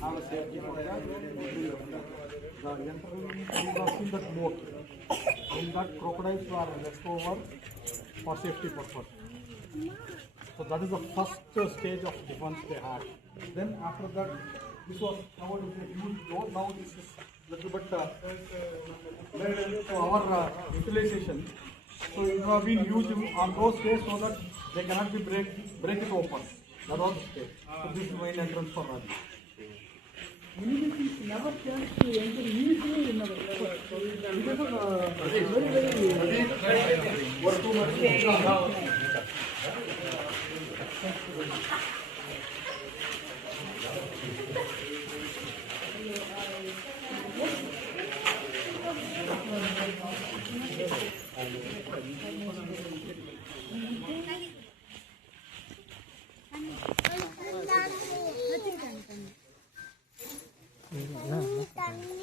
have a safety for that. The entrance in that boat. In that crocodiles were left over for safety purpose. So that is the first stage of defense they had. Then after that, this was covered with a huge door. Now this is little bit to our utilization. So it has been used on those days so that they cannot be break it open. That was the stage. So this is the main entrance for Raji. Enemies never chance to enter easily in our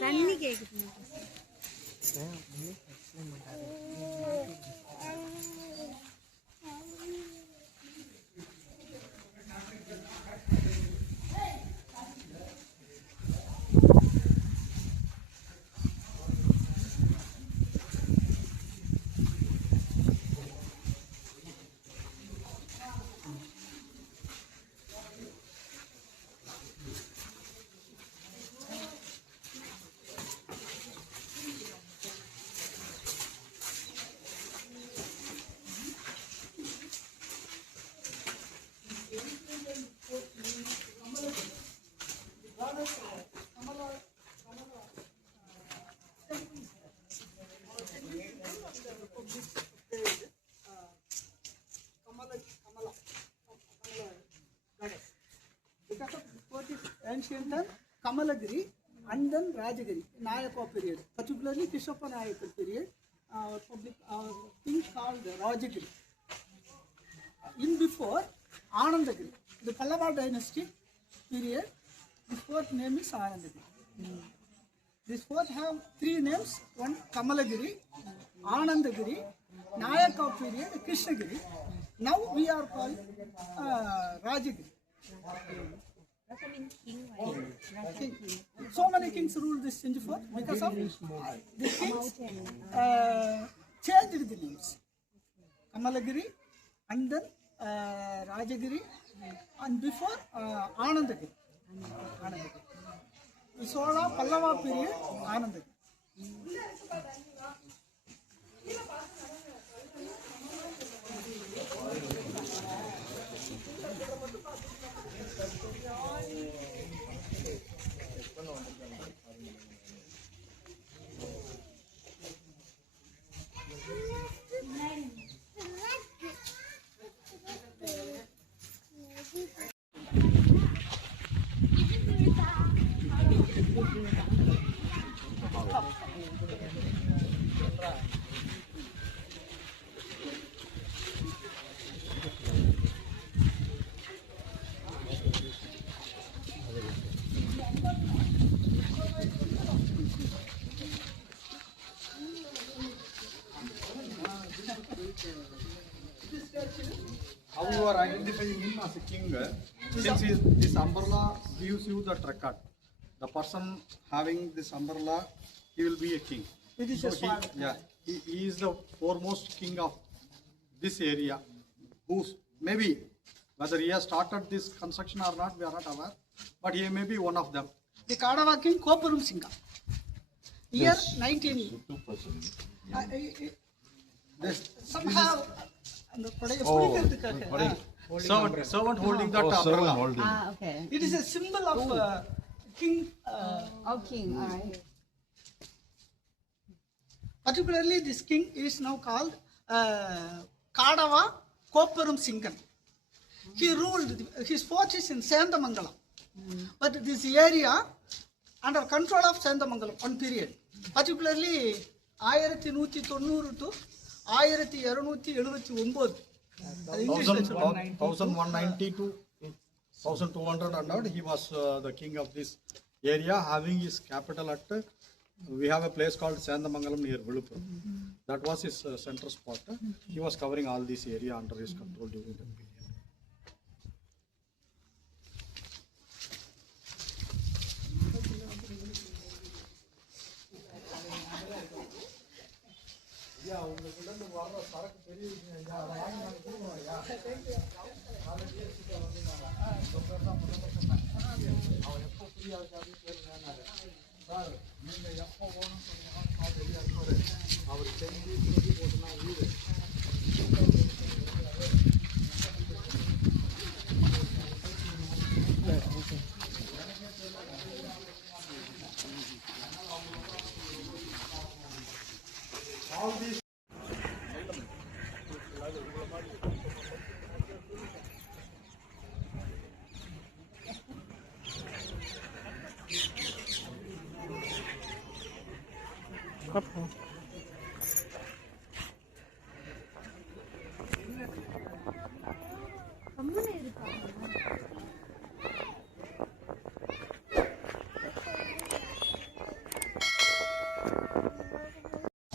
தண்ணி கேக்குது Ancient and Kamalagiri and then Rajagiri, Nayaka period, particularly Kishapa Nayaka period, public thing called Rajagiri. In before Anandagiri, the Pallava dynasty period, this fourth name is Anandagiri. This fourth have three names, one Kamalagiri, Anandagiri, Nayaka period, Krishnagiri. Now we are called Rajagiri. King. So many kings ruled this Gingee fort because of the kings changed the names. Kamalagiri and then Rajagiri and before Anandagiri. Sola Pallava period Anandagiri. How you are identifying him as a king? Since this umbrella gives you that record. The person having this umbrella, he will be a king. It is so he is the foremost king of this area. Who's maybe whether he has started this construction or not, we are not aware. But he may be one of them. The Kadava king Kopurum Singha. Year 19. Somehow. Servant holding that umbrella. Okay. It is a symbol of king. King, alright. Particularly, this king is now called Kadava Kopurum Singhan. He ruled, his fort is in Sandamangalam. But this area under control of Sandamangalam, one period. Particularly, 1190 to 1279. 1190 to 1200 and odd, he was the king of this area, having his capital at, we have a place called Sandamangalam near Vilupur. That was his center spot. He was covering all this area under his control during that period.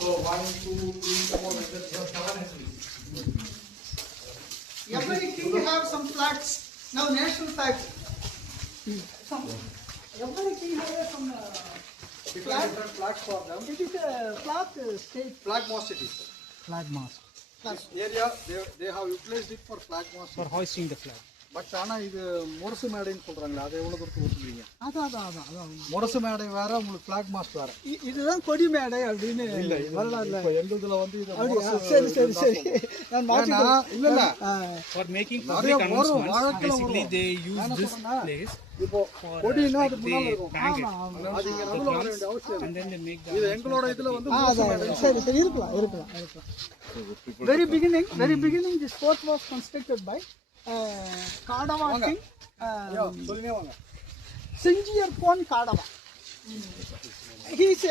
So 1, 2, 3, 4, like that. 7 Every king have some flags. Now national flag. Some, every king has some flag. different flags for them. It is a flag state. Flag mast it is. Flag mast This area, they have utilized it for flag mast. for hoisting the flag. But ஆனா இது முரசு மேடைன்னு சொல்றாங்களே, அது எவ்வளவு தூரத்துக்கு ஒத்துக்கிறீங்க? அதான் முரசு மேடை வேற, உங்களுக்கு flag mast வேற. இதுதான் கொடி மேடை அப்படின்னு இல்ல வரலாறுல. இப்ப எங்களுதுல வந்து இது அப்படியா? சரி நான் மாத்திக்கிறேன். இல்ல For making நிறைய public வரும், announcements, வழக்குல basically வரும். they use என்ன this சொல்றேன்னா, place இப்போ for கொடினா அது like முன்னால they இருக்கும். bang it, அது இங்க the நடுவுல வர drums, வேண்டிய அவசியம் இல்லை. and then they make the இது எங்களோட இதுல வந்து அதான் சரி இருக்கலாம். Very beginning this fort was constructed by Kadava king சொல்லுங்க வாங்க. Sinjiyar Pon Kadava. He is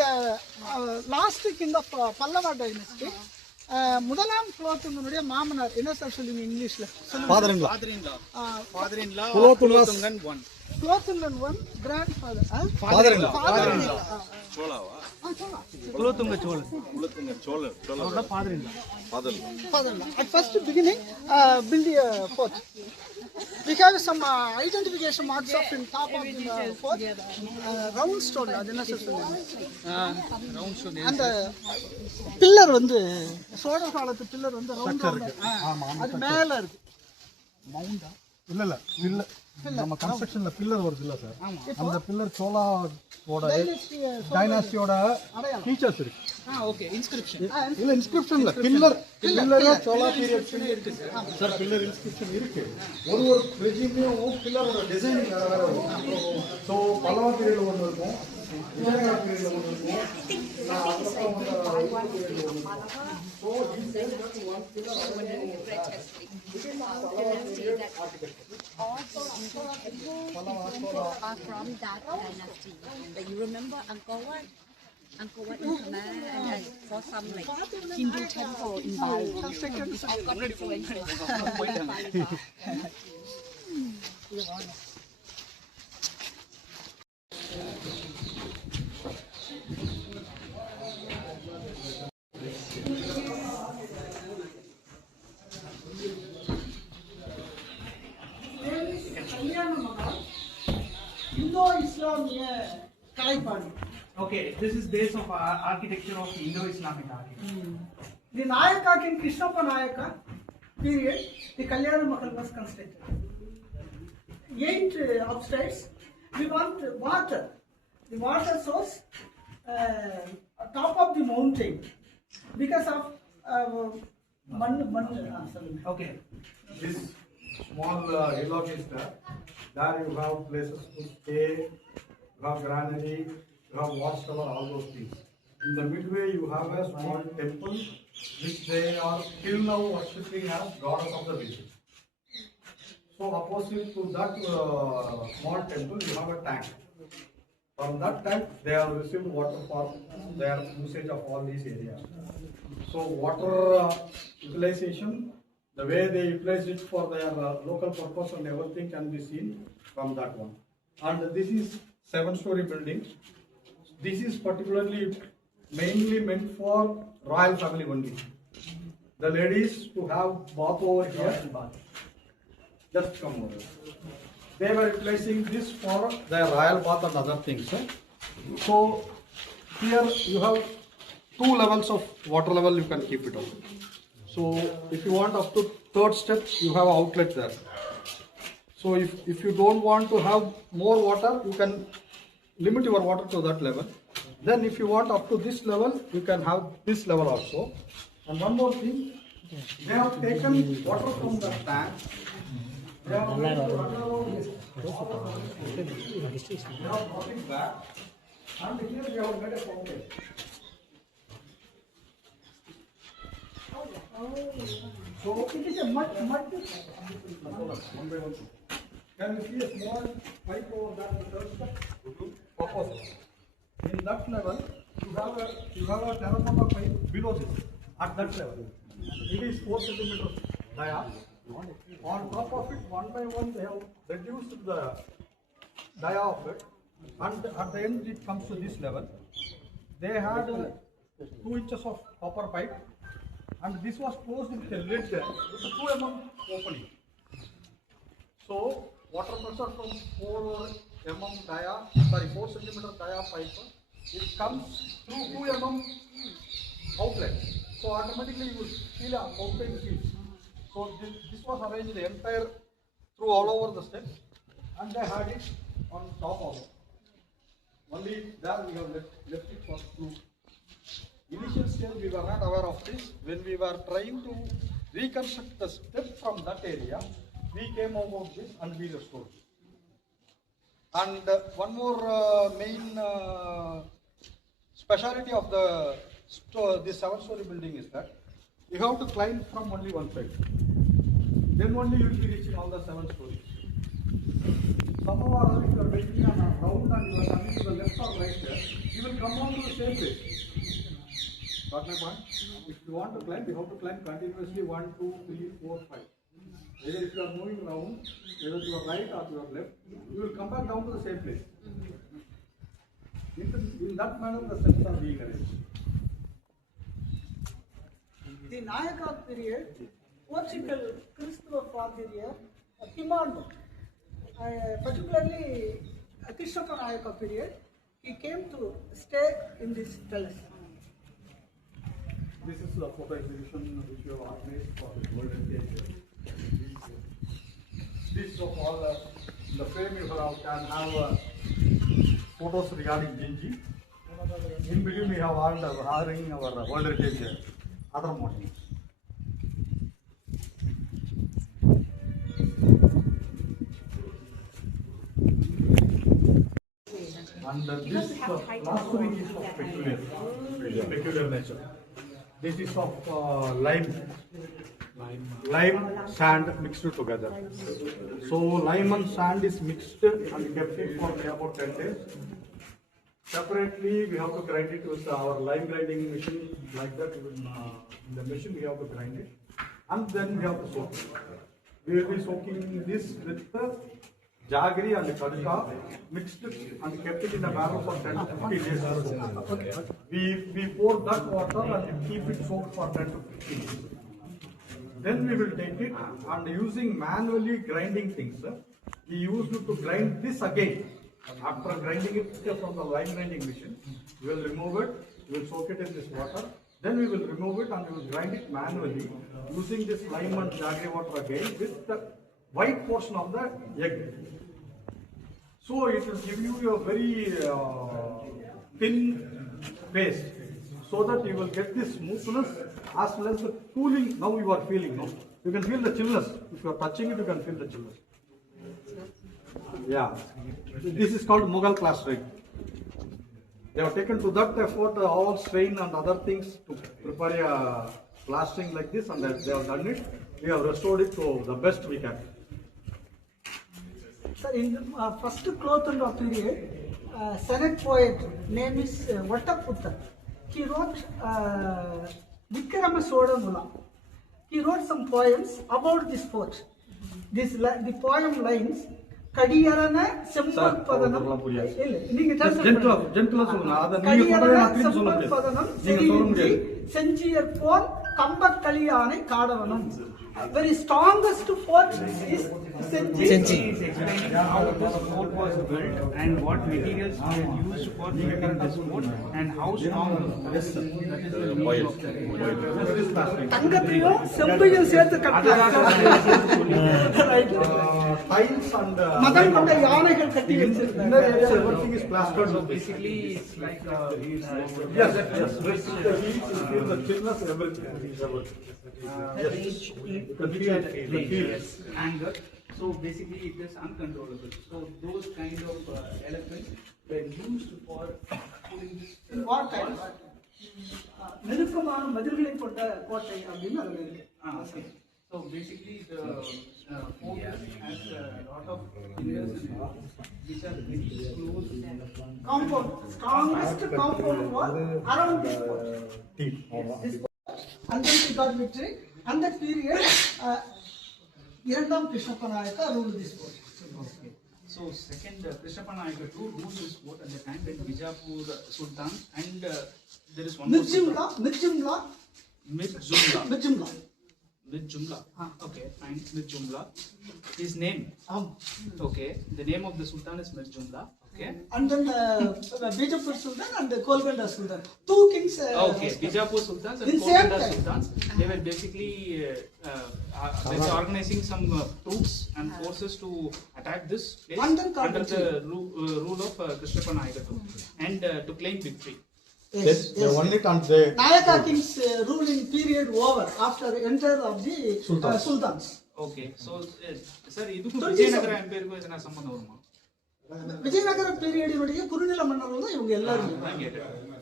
last king of Pallava dynasty. முதலாம் குலோத்துங்கனுடைய மாமனார் என்ன சார் சொல்லுங்க இங்கிலீஷ்ல? Father in law. father-in-law Kulothungan one. Kulothungan one grandfather. Father in law. Kulothunga Cholan. Father-in-law. At first beginning, build a fort. We have some identification marks of in top of the fort. Round stone. அது என்ன sir சொல்லுங்க? round stone. அந்த pillar வந்து சோழர் காலத்து pillar வந்து ரவுண்டா இருக்கு. அது மேல இருக்கு. மவுண்டா? இல்ல நம்ம கன்ஸ்ட்ரக்ஷன்ல பில்லர் வருது இல்ல சார், அந்த பில்லர் சோலாவோட டைனாஸ்டியோட ஃபீச்சர்ஸ் இருக்கு. Okay, inscription. இல்ல இன்ஸ்கிரிப்ஷன்ல பில்லர் சோலா பீரியட் இருக்கு சார். பில்லர் இன்ஸ்கிரிப்ஷன் இருக்கு. ஒரு ரெஜிம்லயும் பில்லரோட டிசைனிங் வேற இருக்கும். சோ பல்லவ பீரியட்ல ஒன்னு இருக்கும், விஜயநகர பீரியட்ல ஒன்னு இருக்கும், அதுக்கப்புறம் பீரியட்ல ஒன்னு இருக்கும். So this is one pillar All people are from that dynasty. But you remember Angkor Wat? Angkor Wat in Khmer, and for some like Hindu temple in Bali. I've got influences from Bali. Indo-Islamic கலைப்பாணி. Okay, this is base of architecture of Indo-Islamic architecture. The Nayaka king Krishnappa Nayaka period, the Kalyana Mahal was constructed. 8 upstairs. We want water. The water source top of the mountain because of Okay. This small hillock is there. There you have places to stay, you have granary, you have watchtower, all those things. In the midway you have a small temple which they are till now worshipping as goddess of the vision. So opposite to that small temple you have a tank. From that tank they have received water for their usage of all these areas. So water utilization The way they utilized it for their local purpose and everything can be seen from that one. And this is 7-story building. This is particularly mainly meant for royal family only. The ladies who have bath over here, just come over. They were utilizing this for their royal bath and other things. So here you have 2 levels of water level, you can keep it on. So if you want up to 3rd step, you have an outlet there. So if you don't want to have more water, you can limit your water to that level. Then if you want up to this level, you can have this level also. And one more thing, they have taken water from the tank. They have brought it back, and here we have made a fountain. So It is a mud. one by one. Can you see a small pipe over that? Opposite. In that level, you have a terracotta pipe below this. At that level, it is 4 centimeters dia. On top of it, one by one, they have reduced the dia of it, and at the end it comes to this level. They had 2 inches of copper pipe, and this was closed with a lid with a 2 mm opening. So water pressure from 4 centimeter dia pipe, it comes through 2 mm outlet. So automatically you will feel a fountain feel. So this was arranged the entire through all over the steps, and they had it on top of it. Only there we have left it for 2. Initial stage we were not aware of this. When we were trying to reconstruct the step from that area, we came over this and we restored it. And one more main speciality of this 7-story building is that you have to climb from only one side. Then only you will be reaching all the 7 stories. Somehow or other, if you are making a round and you are coming to the left or right there, you will come on to the same place. Got my point? If you want to climb, you have to climb continuously 1, 2, 3, 4, 5. Either if you are moving around, either to your right or to your left, you will come back down to the same place. In that manner, the steps are being arranged. The Nayaka period, Portugal Christopher Father, Timando, particularly Christopher Nayaka period, he came to stay in this palace. This is the photo exhibition which you have organized for the World Heritage. This of all the frame you can have photos regarding Gingee. In between we have all the having our World Heritage other motifs. And this plastering is of peculiar nature. This is of lime sand mixed together. So lime and sand is mixed and kept it for about 10 days. Separately, we have to grind it with our lime grinding machine, like that. In the machine, we have to grind it, and then we have to soak it. We will be soaking this with jaggery and kadka mixed and kept it in a barrel for 10 to 15 days. We pour that water and keep it soaked for 10 to 15 days. Then we will take it and using manually grinding things, we use it to grind this again. After grinding it from the lime grinding machine, we will remove it, we will soak it in this water, then we will remove it and we will grind it manually using this lime and jaggery water again with the white portion of the egg. So it will give you a very thin paste so that you will get this smoothness as well as the cooling. Now you are feeling, no? You can feel the chillness. If you are touching it, you can feel the chillness. Yeah. This is called Mughal plastering. They have taken to that effort all strain and other things to prepare a plastering like this, and they have done it. We have restored it to the best we can. So in the first Klotunda period, Senate poet name is Vattaputta. He wrote Vikrama Sodamula. he wrote some poems about this fort. The poem lines, கடியரன செம்பற்பதனம் இல்ல நீங்க ஜென்டலா சொல்லுங்க அத நீங்க சொல்றதே நான் திருப்பி சொல்ல முடியாது நீங்க சொல்ல முடியாது செஞ்சியர் போல் கம்பக்களியானை காடவனம். Very strongest fort is Senji. He is explaining how this fort was built and what materials were used for building this fort and how strong this that is the meaning of that. தங்கத்தையும் செம்பையும் சேர்த்து tiles and மதம் கொண்ட யானைகள் கட்டி வச்சிருந்தாங்க. everything is plastered. So basically it's like yes, the thickness and everything. Yes. Anger. So basically it is uncontrollable. So those kind of elements were used for pulling this. What time? நெருக்கமான மதில்களை கொண்ட கோட்டை அப்படின்னு அதுல இருக்கு. Okay. So basically the fort has a lot of pillars which are very close. Compound, strongest compound wall around this fort. This fort. And then he got victory. And that period, இரண்டாம் Krishnappa Nayaka ruled this fort. Okay. So second Krishnappa Nayaka too ruled this fort at the time when Bijapur Sultan and there is one more Mirjumla. Okay, fine. Mirjumla. His name. Okay. The name of the Sultan is Mirjumla. Okay. And then Bijapur Sultan and the Golconda Sultan. Two kings. Okay. Bijapur Sultans and Golconda Sultans. They were basically they were organizing some troops and forces to attack this place under the rule of Krishnappa Nayaka and to claim victory. Yes. They won it and they Nayaka kings ruling period over after enter of the Sultans. Okay. So sir, idukku Vijayanagara empire ku edana sambandham varuma? Vijayanagara பீரியடினுடைய குறுநில மன்னர்கள் தான் இவங்க எல்லாரும்.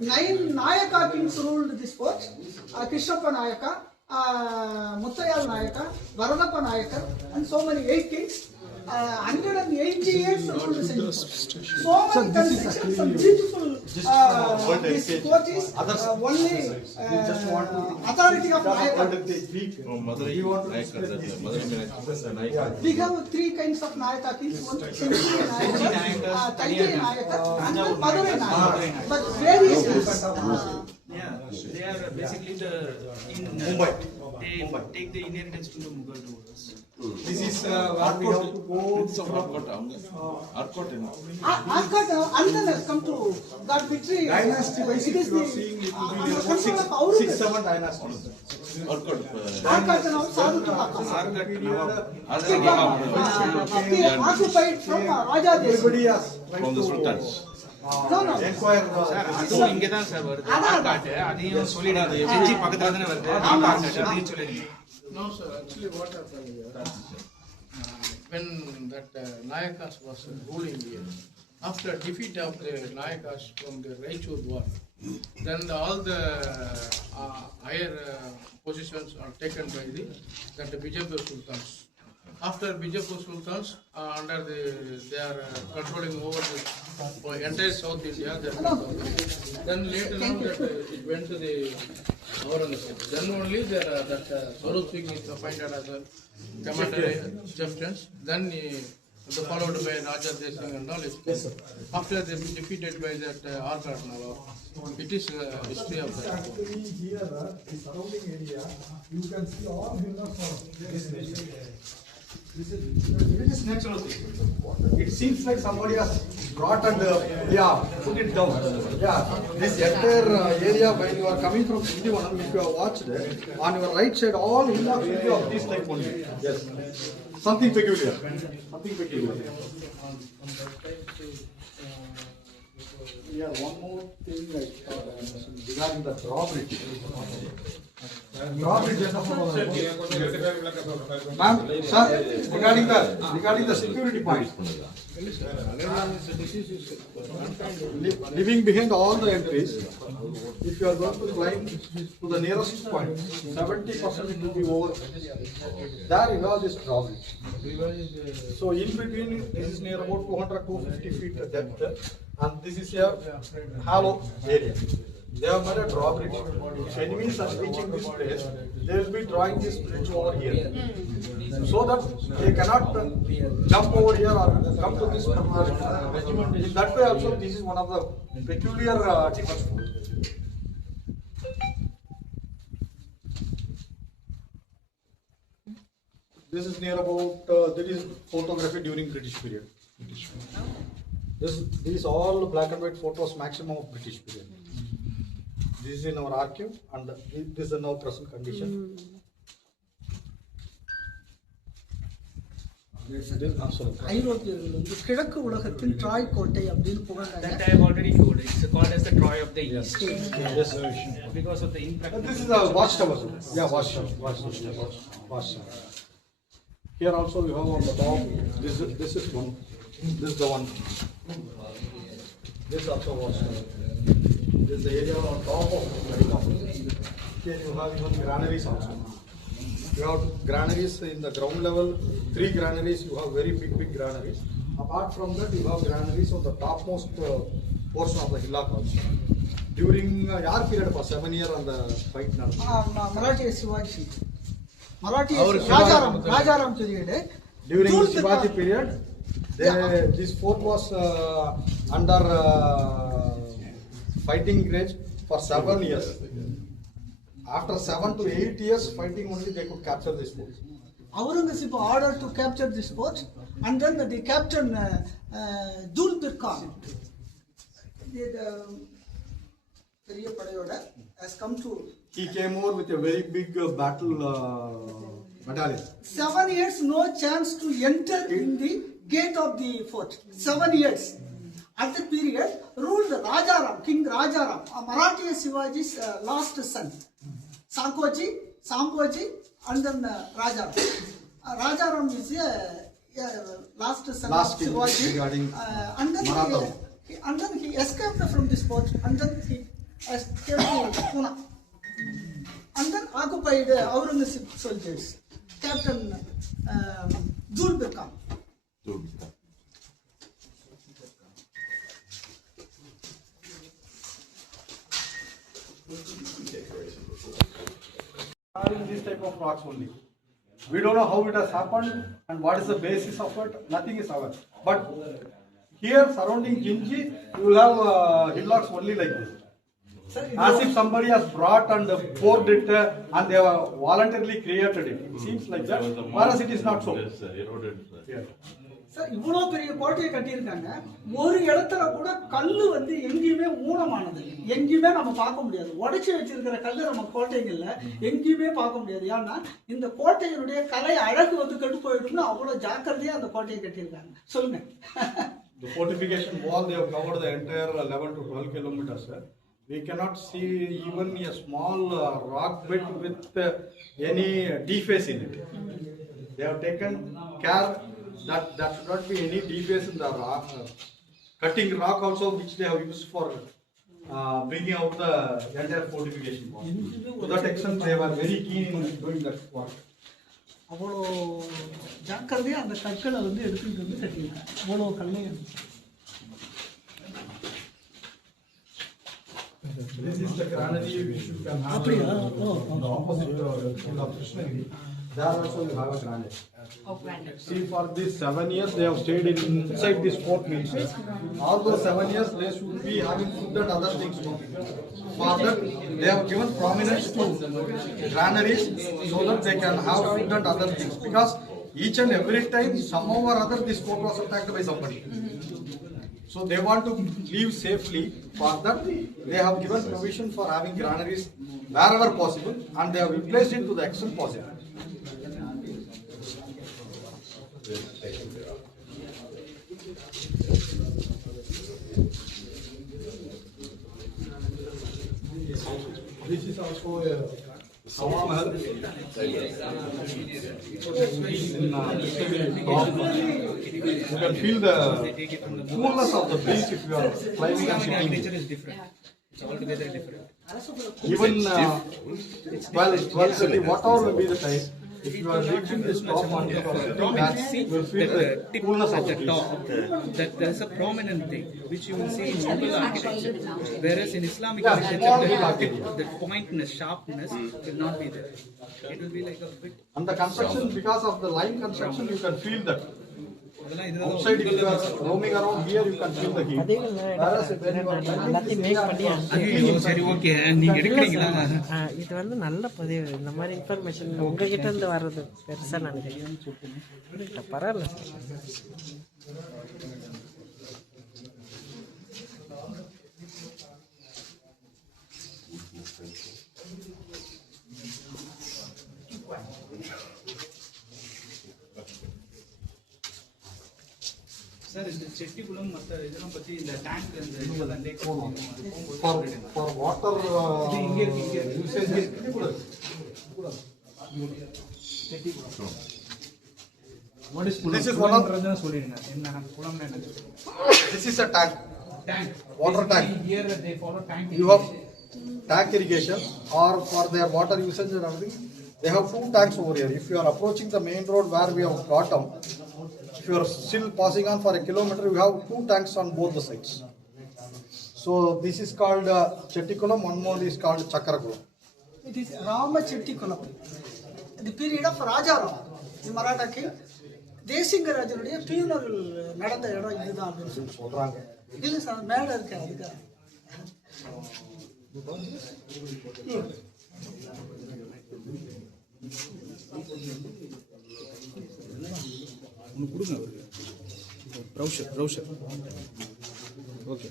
9 Nayaka kings ruled this fort. Krishnappa Nayaka, முத்தையால் Nayaka, வரதப்ப Nayakkar and so many 8 kings. 180 years ruled Senji fort. So many constructions and beautiful this fort is only authority of Nayaka. We have 3 kinds of Nayaka kings. One Senji Nayaka, Tanjai Nayaka and Madurai Nayaka. But various kings. Yeah, they are basically the in Mumbai. They take the inheritance to the Mughal rulers. this is what we have to go Arcot and then come to that victory. dynasty wise It is you are seeing it will be about 6-7 dynasties. Arcot now occupied from Raja Desh. Everybody has right From the to sultans. No. Inquire அதுவும் இங்க தான் sir வருது ஆர்காட் அதையும் சொல்லிடுங்க செஞ்சி பக்கத்துல தானே வருது ஆர்காட் அதையும் சொல்லிடுங்க. No, sir. Actually, what happened here? When that Nayakas was ruling here, after defeat of the Nayakas from the Raichur war, then all the higher positions are taken by the Bijapur Sultans. After Bijapur Sultans, they are controlling over the entire South India. Then later on, it went to the Aurangzeb. Then only that Swarup Singh is appointed as a commander in chieftains. Then followed by Raja Desing and all. After they were defeated by that Arcot Nawab. It is history of that. here the surrounding area you can see all villas of this nation. It is natural thing. It seems like somebody has brought and put it down. Yeah, this entire area when you are coming from Indivanam, if you have watched on your right side, all villas will be of this type only. Yes, something peculiar. Something peculiar. Yeah, one more thing regarding the drawbridge. Drawbridge, ma'am, sir, regarding the security point. Leaving behind all the entries, if you are going to climb to the nearest point, 70% it will be over. There you have this drawbridge. So in between, this is near about 200-250 feet depth, and this is a hollow area. They have made a drawbridge. If enemies are reaching this place, they will be drawing this bridge over here, so that they cannot jump over here or come to this particular regiment. In that way also, this is one of the peculiar defense force. This is near about, that is photography during British period. These all black and white photos, maximum of British period. This is in our archive, and this is in our present condition. ஐரோப்பியர்கள் வந்து கிழக்கு உலகத்தின் TRAI கோட்டை அப்படின்னு புகழ்ந்தாங்க. That I have already told. It's called as the Troy of the East. Yes, Because of the impact. this is a watchtower. Yeah, watchtower. Here also we have on the top. This is one. This is the one. This also watchtower. This is the area on top of the very top. Here you have even granaries also. You have granaries in the ground level. 3 granaries. You have very big granaries. Apart from that, you have granaries on the topmost portion of the hillock also. During your period for 7 years on the fight now. மராட்டிய Shivaji Rajaram period. During the Shivaji period, this fort was under fighting range for 7 years. After 7 to 8 years fighting only, they could capture this fort. Aurangzeb ordered to capture this fort, and then the captain Dulbir Khan, the has come to. He came over with a very big battalion. 7 years, no chance to enter in the gate of the fort. 7 years. At that period, ruled Rajaram, King Rajaram, Marathiya Shivaji's last son. Sambhaji, and then Rajaram. Rajaram is a last son Last of king Shivaji. regarding And then he escaped from this fort, and then he escaped to Pune. And then occupied Aurangzeb soldiers. Captain Dulbir Khan. Having this type of rocks only. We don't know how it has happened and what is the basis of it. Nothing is aware. But here surrounding Gingee, you will have hillocks only like this. As if somebody has brought and poured it and they have voluntarily created it. It seems like that. Whereas it is not so. Yeah. Sir இவ்வளோ பெரிய கோட்டையை கட்டியிருக்காங்க. ஒரு இடத்துல கூட கல்லு வந்து எங்கேயுமே ஊனமானது எங்கேயுமே நம்ம பார்க்க முடியாது. உடைச்சி வச்சிருக்கிற கல்லு நம்ம கோட்டைகள்ல எங்கேயுமே பார்க்க முடியாது. ஏன்னா இந்த கோட்டையினுடைய கலை அழகு வந்து கெட்டு போயிடும்னு அவ்வளோ ஜாக்கிரதையா அந்த கோட்டையை கட்டியிருக்காங்க. சொல்லுங்க. The fortification wall, they have covered the entire 11 to 12 kilometers. We cannot see even a small rock bit with any deface in it. They have taken care that there should not be any deface in the rock. Cutting rock also, which they have used for bringing out the entire fortification wall. To that extent, they were very keen in doing that work. அவ்வளோ ஜாக்கிரதையா அந்த கற்களை வந்து எடுத்துட்டு வந்து கட்டியிருக்காங்க. அவ்வளோ கல்லையும். This is the granary which you can have on the opposite field of Krishnagiri. There also you have a granary. See, for these 7 years they have stayed inside this fort means. All those 7 years they should be having food and other things. For that they have given prominence to granaries so that they can have food and other things. Because each and every time somehow or other this fort was attacked by somebody. So they want to live safely. For that they have given provision for having granaries wherever possible, and they have replaced it to the extent possible. This is also a Sawa Mahal. You can feel the coolness of the breeze if you are climbing and sitting. Temperature is different. It's altogether different. Even 12:30, whatever will be the time, If you are reaching this top on the prominence. See you will feel the tip coolness at of the the top. That there's a prominent thing which you will see in Mughal architecture. Whereas in Islamic architecture, the pointness, sharpness will not be there. It will be like a bit. And the construction, because of the line construction, you can feel that. Outside, if you are roaming around here, you can feel the heat. Whereas when you are எல்லாத்தையும் make பண்ணி ஐயோ சரி okay நீங்க எடுக்கிறீங்களா இது வந்து நல்ல பதிவு. இந்த மாதிரி இன்ஃபர்மேஷன் உங்ககிட்ட இருந்து வர்றது பெருசா நினைக்கிறேன். பரவாயில்ல Sir, in the Chetikulam, the tank and the lake. for water usage. What is Kulam? This is one of. This is a tank. Tank. Water tank. Here they follow tank. You have tank irrigation or for their water usage and everything. They have 2 tanks over here. If you are approaching the main road where we have got them, if you are still passing on for a kilometer, you have 2 tanks on both the sides. So this is called Chetikulam, one more is called Chakrakulam. It is Rama Chetikulam. The period of Raja Ram, the Maratha king. Desinga ராஜனுடைய funeral நடந்த இடம் இதுதான் அப்படின்னு சொல்றாங்க. இல்லை sir மேலே இருக்கு அதுக்கு கொடுங்க browser okay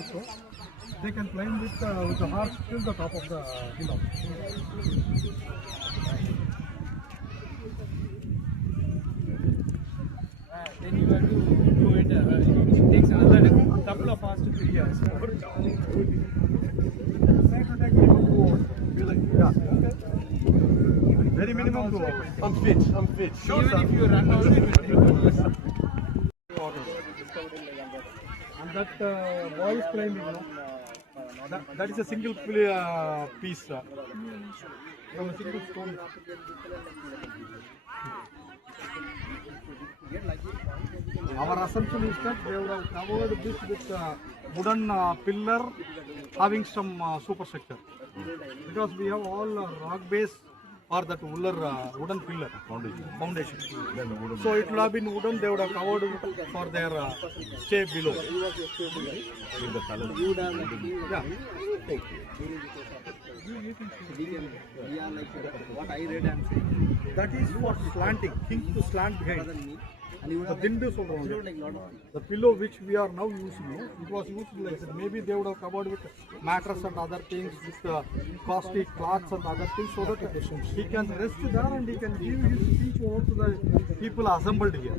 Also, they can climb with the horse till the top of the hill. Then you have to do it. It takes another couple of hours to 3 years. Very minimum 2 hours. I'm fit. Sure, even if you run out, it will take 2 hours. And that voice climbing, that is a single piece from a single stone. Our assumption is that they would have covered this with wooden pillar having some superstructure, because we have all rock base or that wooden pillar foundation. So it would have been wooden, they would have covered for their stay below. Yeah. What I read and saying. That is for slanting, things to slant behind. The dindu சொல்றோம். The pillow which we are now using, it was used like that. Maybe they would have covered with mattress and other things, with costly cloths and other things, so that he can rest there and he can give his speech over to the people assembled here.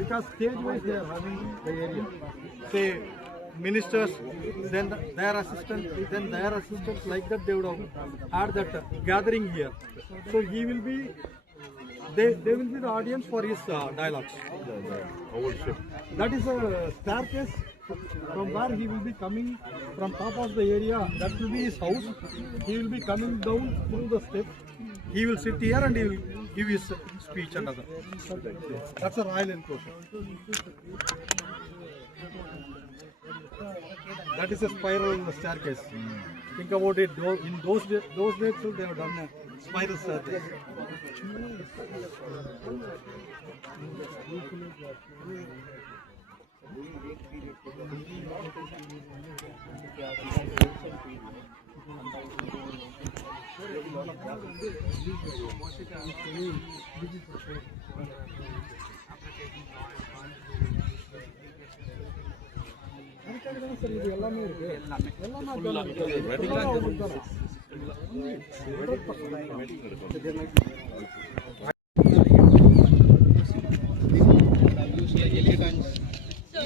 Because stage-wise they are having the area. Say ministers, then their assistants, like that they would have had that gathering here. So he will be. They will be the audience for his dialogues. That is a staircase from where he will be coming from top of the area. That will be his house. He will be coming down through the steps. He will sit here and he will give his speech and other. That's a royal enclosure. That is a spiral staircase. Think about it. In those days, they have done a spiral staircase. இது எல்லாமே இருக்கு. So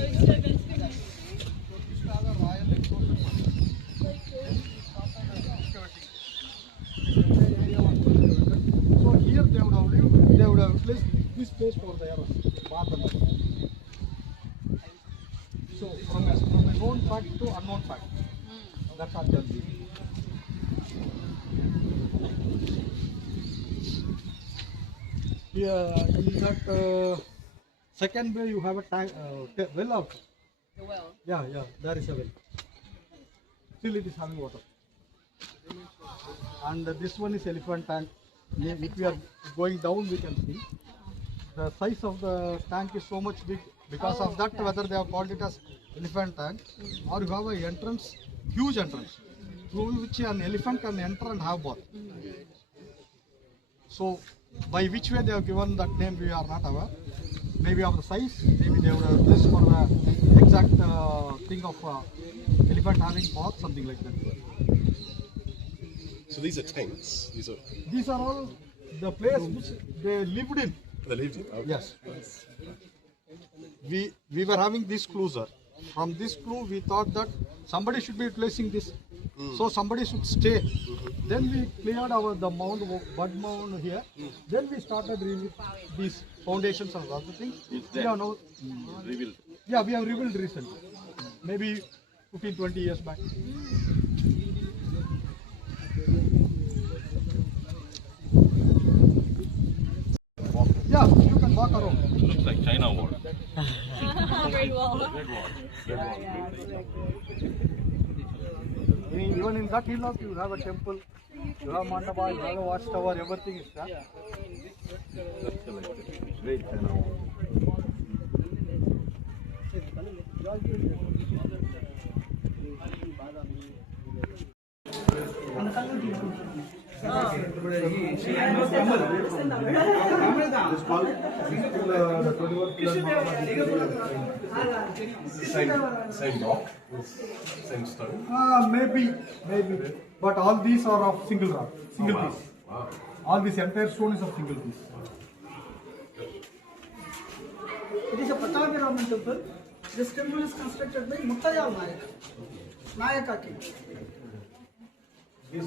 place for their bath and all. So from a known fact to unknown fact. That's archaeology. Here in that second way you have a tank, well also. The well. Yeah, there is a well. Still it is having water. And this one is elephant tank. If we are going down, we can see the size of the tank is so much big. Because of that, whether they have called it as elephant tank, or you have an entrance, huge entrance, through which an elephant can enter and have bath. So, by which way they have given that name, we are not aware. Maybe of the size, maybe they would have this for the exact thing of elephant having bath, something like that. So these are tents. These are all the place which they lived in. They lived in. Okay. Yes. We were having this clue, sir. From this clue, we thought that somebody should be placing this. So somebody should stay. Then we cleared the mound, bud mound here. Then we started these foundations and other things. We have now Revealed. Yeah, we have rebuilt recently. Maybe 15-20 years back. Yeah, you can walk around. It looks like China wall. Great wall. Even in that hillock, you have a temple, you have mandapa, you have a watchtower, everything is there. Great China wall. Same rock, same stone. Maybe. But all these are of single rock, single piece. Wow. All this entire stone is of single piece. It is a Patagiraman temple. This temple is constructed by Muttayal Nayaka king. This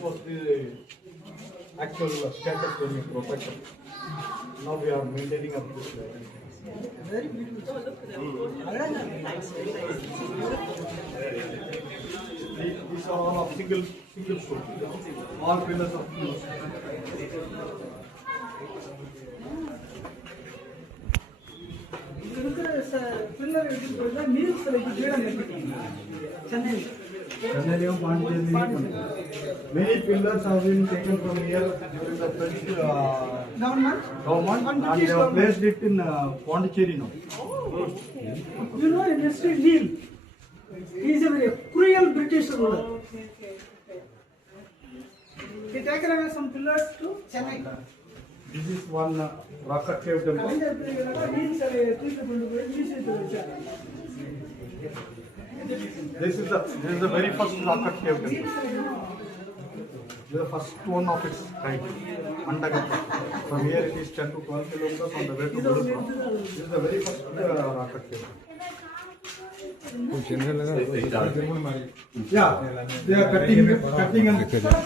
was the actual status when we protected. Now we are maintaining up this level. Very beautiful. These are all of single stone. All pillars of single stone. Many pillars have been taken from here during the French government and they have placed it in Pondicherry now. You know, in history, Neil, he is a very cruel British ruler. He taken away some pillars to Chennai. This is one rocket cave temple. This is the very first rocket cave temple. This is the first one of its kind. Andagatta. From here it is 10 to 12 kilometers on the way to Gurudwara. This is the very first rocket cave. Yeah, they are cutting and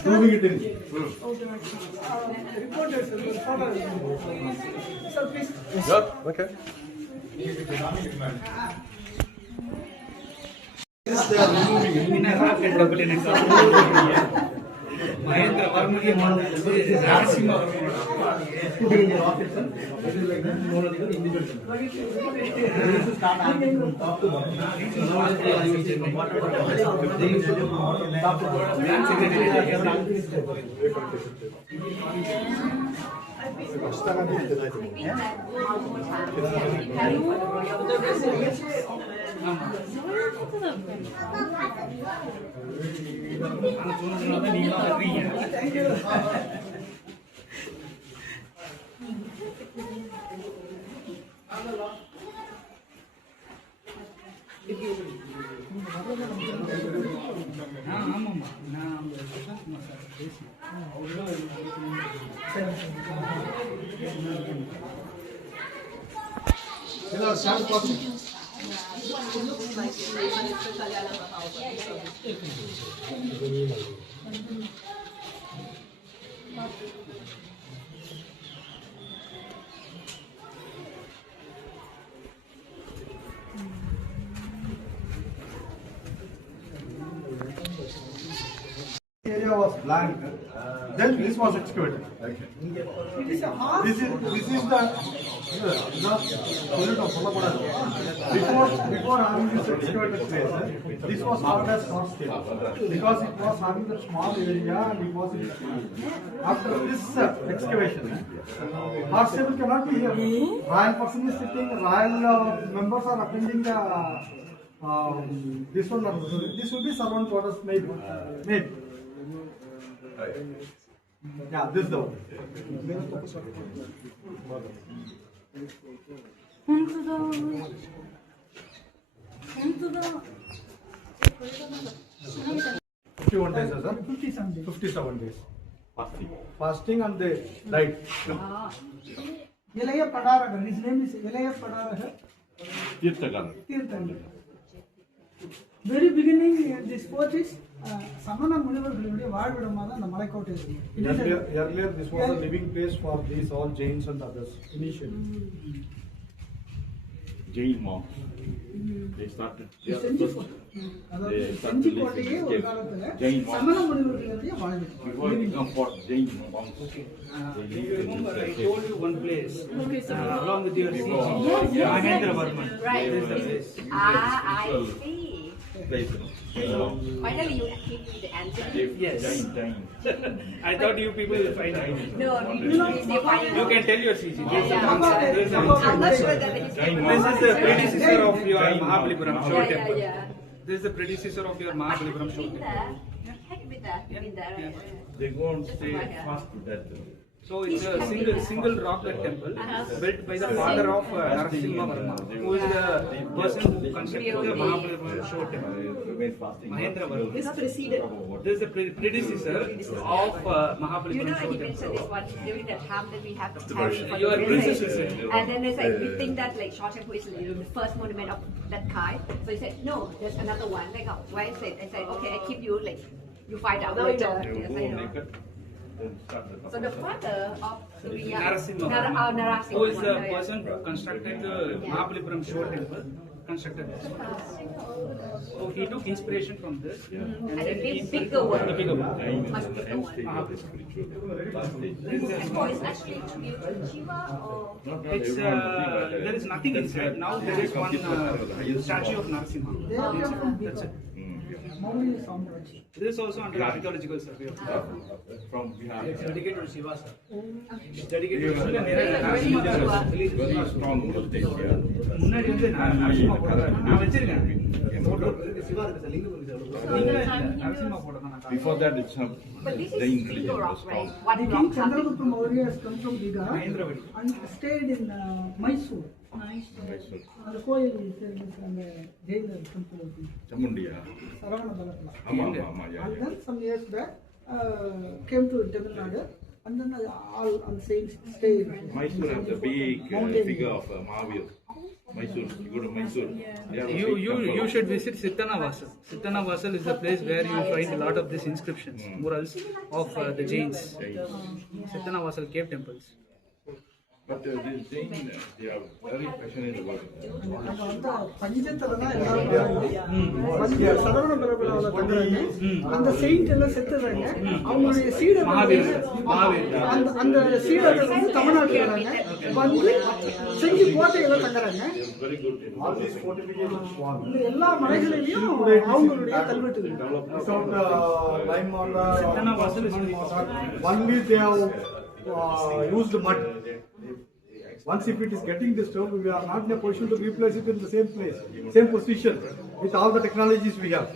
moving it in. Sir, please. Good. Okay. They are removing it. Mahendra Varmani Narasimha. area was blank. Then this was excavated. It is a horse. This is before having this excavated place, this was called as horse stable because it was having a small area and it was after this excavation, horse stable cannot be here. Royal person is sitting, royal members are attending the this one. This will be servant quarters maybe. Yeah, this is the one. Fifty-one days, sir. 57 days. 57 days. Fasting and the diet. Ilaya Padaragar. His name is Ilaya Padaragar. Tirthankar. Very beginning, this fort is Samana Munivargaluடைய வாழ்விடமாக அந்த மலைக்கோட்டை இருக்கு. Earlier, this was a living place for these all Jains and others initially. Jain monks. They started. They are the first. அதாவது செஞ்சி கோட்டையே ஒரு காலத்துல சமண முனிவர்களுடைய வாழ்விடம். Before it become fort, Jain monks. They lived in Remember, I this told you one place along with your siege. Mahendra Varman. Right. There is the place. I see. place. Finally, you gave me the answer. Yes. Jain. I thought you people will find out. No, they find You can tell your siege. There is an I'm answer. There is an answer. not sure that it's This is the predecessor of your Mahabalipuram Shore Temple. yeah. This is the predecessor of your Mahabalipuram Shore Been Temple. there. Have you been there? Been there, right? They go and stay fast to that. So it's a single rock cut temple built by the father of Narasimha Varma, who is the person who constructed the Mahabalipuram Shore Temple. Mahendra Varma. This preceded. This is the predecessor of You Mahabalipuram know, Shore he mentioned Temple. this one during the time that we have the time for Your the predecessor. and then it's like we think that like Shore Temple is the first monument of that kind. So he said, no, there's another one. Like, oh, why is it? I said, okay, I keep you like you find out later. Yes, I know. So the father of Surya Narasimha, Narasimha, who is the person who constructed the Mahabalipuram Shore Temple, constructed this. So he took inspiration from this, and then he bigger one. the bigger one. Much bigger one. Oh, it's actually tribute to Shiva or It's there is nothing inside. Now there is one statue of Narasimha. They are from That's it. Maurya Samraj. This is also under archaeological survey. From Bihar. It's dedicated to Shiva, sir. It's dedicated to Shiva. Very strong place here. முன்னாடி வந்து நரசிம்மா போடுறேன் நான் வச்சிருக்கேன் photo Siva இருக்கு sir லிங்கம் இருக்கு sir Narasimha போட தான் நான் Before that, it's some but this Jain is religion single was rock, strong. right? One The rock king Chandragupta Maurya has come from Bihar Mahendravadi. and stayed in Mysore. Mysore. அந்த கோயில் அந்த jailer temple இருக்கு Chamundiya. சரவண பலத்துல. Ama, yeah. And then some years back came to Tamil Nadu and then all on the same stayed. Mysore has a big figure of Mahavir. Mysore, you go to Mysore. they have a big temple You of- should visit Sittanavasal. Sittanavasal is the place where you find a lot of these inscriptions, murals of the Jains. Sittanavasal cave temples. But this Jain, they are very passionate about it. நம்ம வந்து பஞ்சத்துல தான் எல்லாரும் பஞ்ச சரவண பலபலாவில் தங்குறாங்க அந்த Saint எல்லாம் செத்துறாங்க அவங்களுடைய சீடர் அந்த அந்த சீடர்கள் வந்து தமிழ்நாட்டுல வராங்க வந்து செஞ்சு கோட்டையில தங்குறாங்க All these fortifications wall. இந்த எல்லா மலைகளிலையும் அவங்களுடைய கல்வெட்டுகள் Without lime mortar, Sittanavasal is only they have used mud. Once if it is getting disturbed, we are not in a position to replace it in the same place, same position, with all the technologies we have.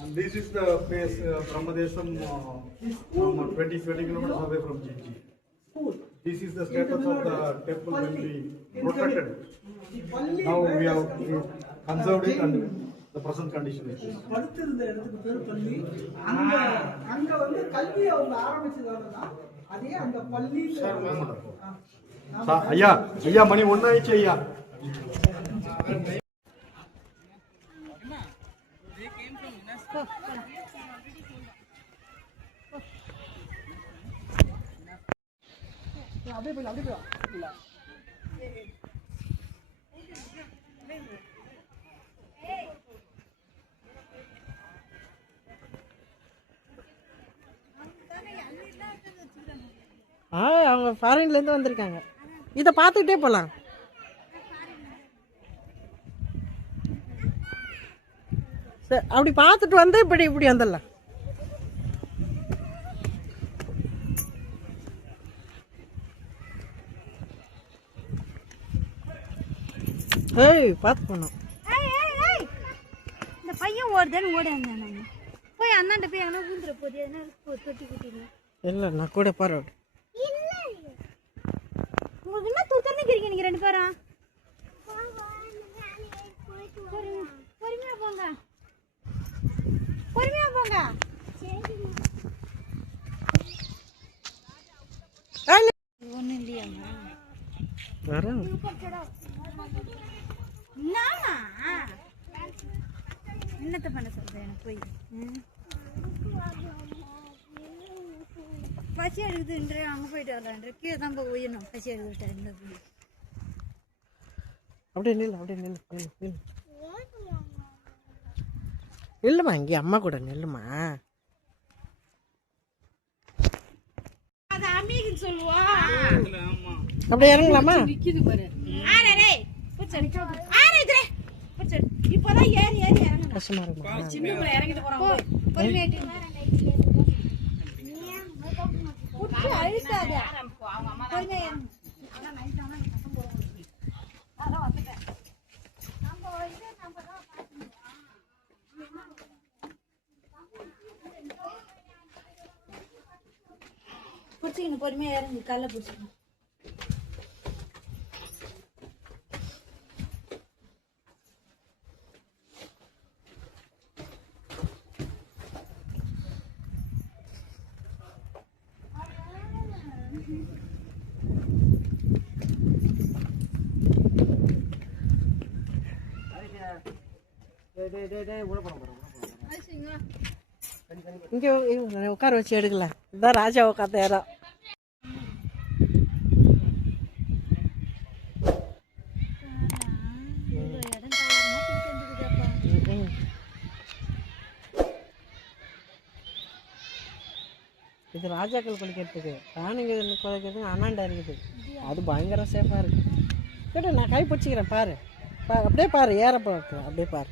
And this is the place, Brahmadesam, 20 kilometers away from Gingee. This is the status of the temple when we protected it. Now we have conserved it and the present condition is this. படுத்திருந்த இடத்துக்கு பேர் பள்ளி அங்க அங்க வந்து கல்வி அவங்க ஆரம்பிச்சதாலதான் அதே அந்த பள்ளி ஐயா ஐயா மணி ஒன்னாயிடுச்சு ஐயா அப்படியே போய் அப்படியே போய் அவங்க ஃபாரின்லேருந்து வந்திருக்காங்க. இதை பார்த்துக்கிட்டே போகலாம். சரி, அப்படி பார்த்துட்டு வந்து இப்படி வந்துடலாம். ஏய், பார்த்து போனோம். இந்த பையன் ஓடுதான்னு ஓட இருந்தாங்க. போய் அண்ணாண்ட போய் எங்கன்னா ஊந்துற போது எதனா தொட்டி குட்டிங்க. இல்லை, நான் கூட பாரு. உங்களுக்கு என்ன தூத்தன்னுக்கிறீங்க நீங்க 2 பேரும்? பொறுமையா போங்க, பொறுமையா போங்க. ஒன்றும் இல்லையாம்மா? வரேன். என்னத்த பண்ண சொல்றேன்? எனக்கு போய் பசி எடுக்குதுன்ற அங்கே போயிட்டு வரலான்ற கீழே தான் போய் உயரணும். பசி எடுத்துட்டேன். இந்த அப்படியே நில்லு. இல்லைம்மா, இங்கே அம்மா கூட நில்லுமா. அது அம்மிக்குன்னு சொல்லுவா. அப்படியே இறங்கலாமா? இப்பதான் ஏறி இறங்கணும். கஷ்டமா இருக்குமா? இறங்கிட்டு போறோம். அழுத்தாத. பிடிச்சிக்கணும், பொறுமையா இறங்கி கல்ல பிடிச்சிக்கணும். இங்கே உட்கார வச்சு எடுக்கலாம். இதுதான் ராஜா உட்காந்த இடம். இது ராஜாக்கள் குளிக்கிறதுக்கு. ராணிங்க குளிக்கிறதுக்கு அண்ணாண்டா இருக்குது. அது பயங்கர சேஃபாக இருக்குது. கேட்டு நான் கை பிடிச்சிக்கிறேன். பாரு, அப்படியே பாரு, ஏற பார்க்க அப்படியே பாரு.